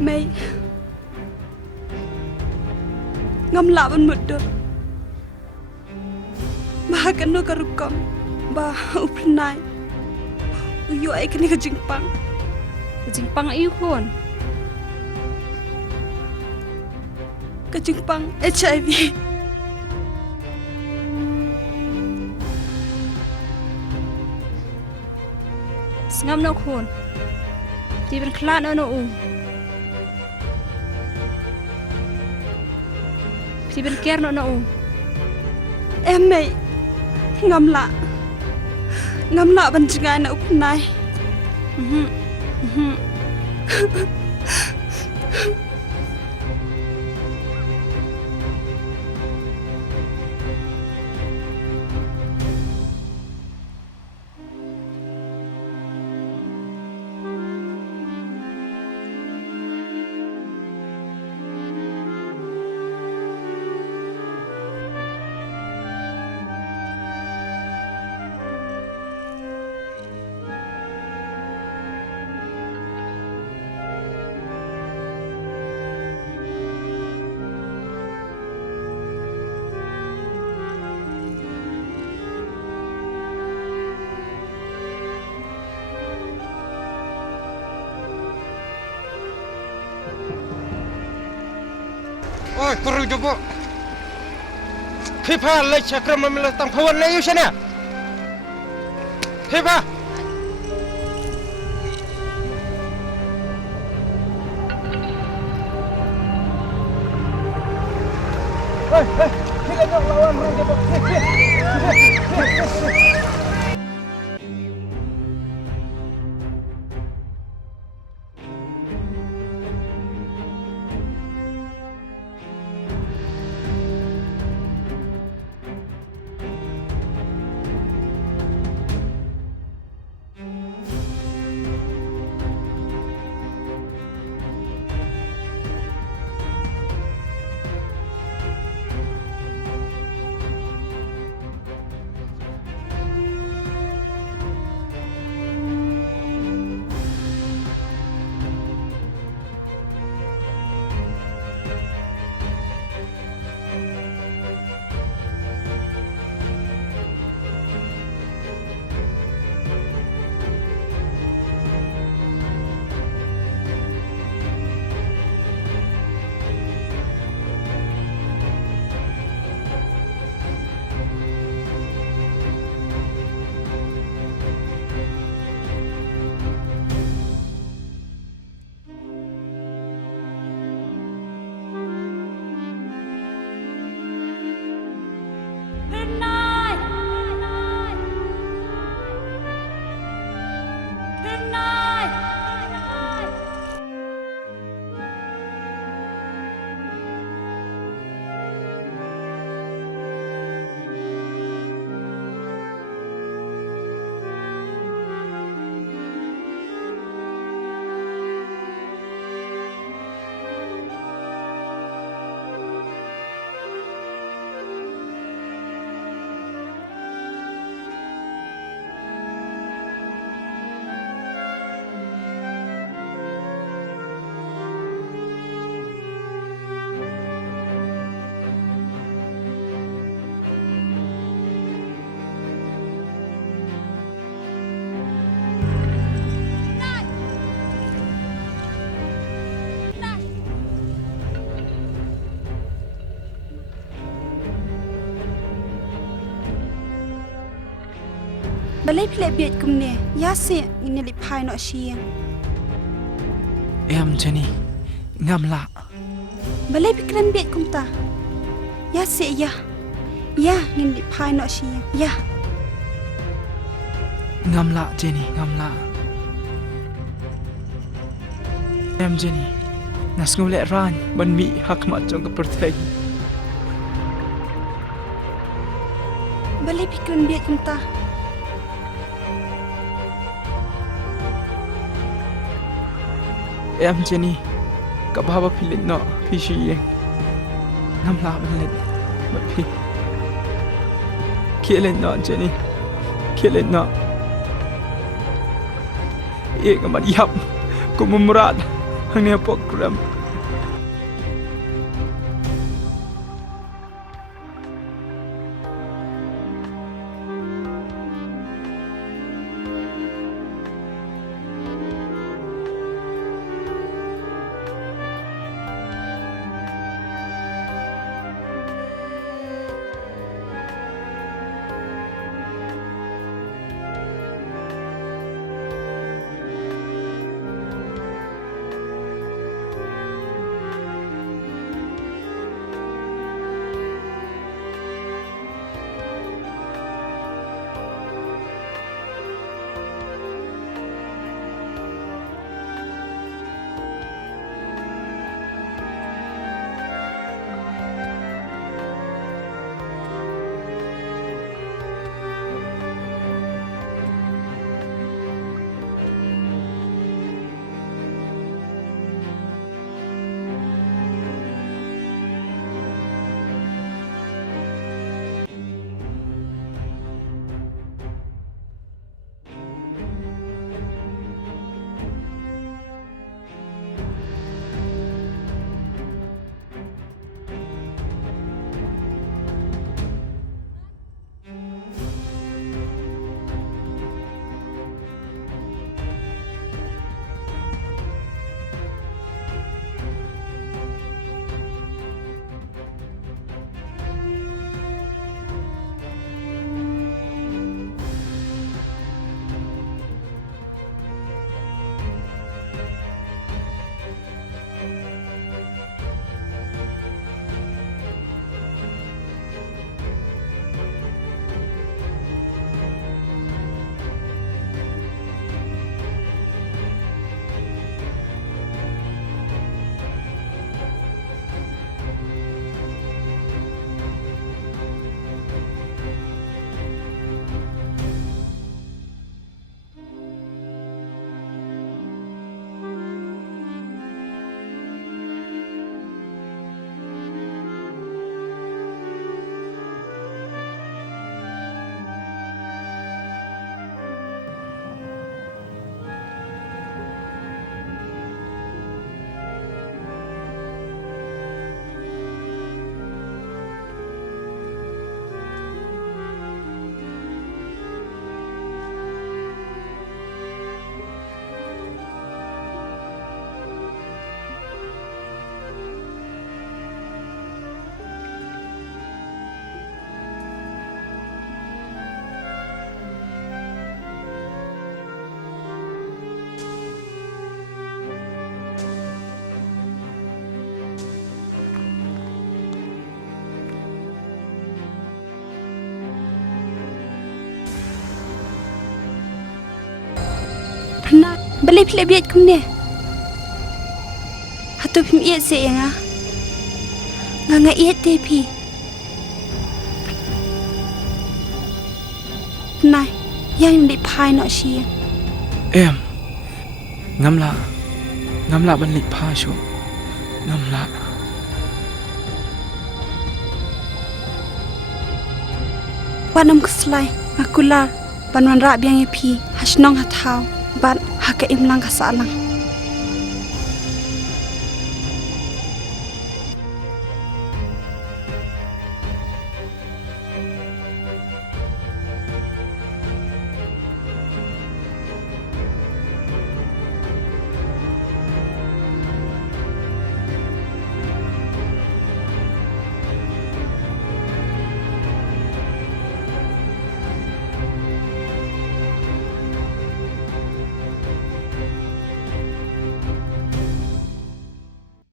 Mày ngâm lạ bên mực được Bah kan no karukam Bah upnai Uyo ay kini ka jingpang Jingpang iyo kon. Ka jingpang HIV Ngam no kon. Ti ben klan no u. Ti ben ker no u. Em mày ngâm lạ bên jingai na upnai Oi, kuru jobo. Khipa le chakra mamla tam khawan le yusana. Khipa. Hei, kita nak lawan kuru jobo. Balai pilih biat kumne, ya se ini lipai nak siang. Em Jenny, ngam la. Balai pikiran biat kumta, ya se ya ini lipai nak siang, ya. Ngam la Jenny, ngam la. Em Jenny, nas ngulek ran ban mi hak mat jong kepertai. Balai pikiran biat kumta. Em Jenny, ka baba pilit no pishi yeng. Ngam la ban let, mat pi. Kielen no Jenny, kielen no. Ek amat yap, ku memerat, hanya program. Pernah beli biat kum dia. Hatu pim iat se yang nga iat te pi. Pernah yang di pai no shi. Em ngamla ban lik pha shu ngamla Wanam keslai akular ban wan ra biang pi hasnong hathau ban haka imlang ka salang.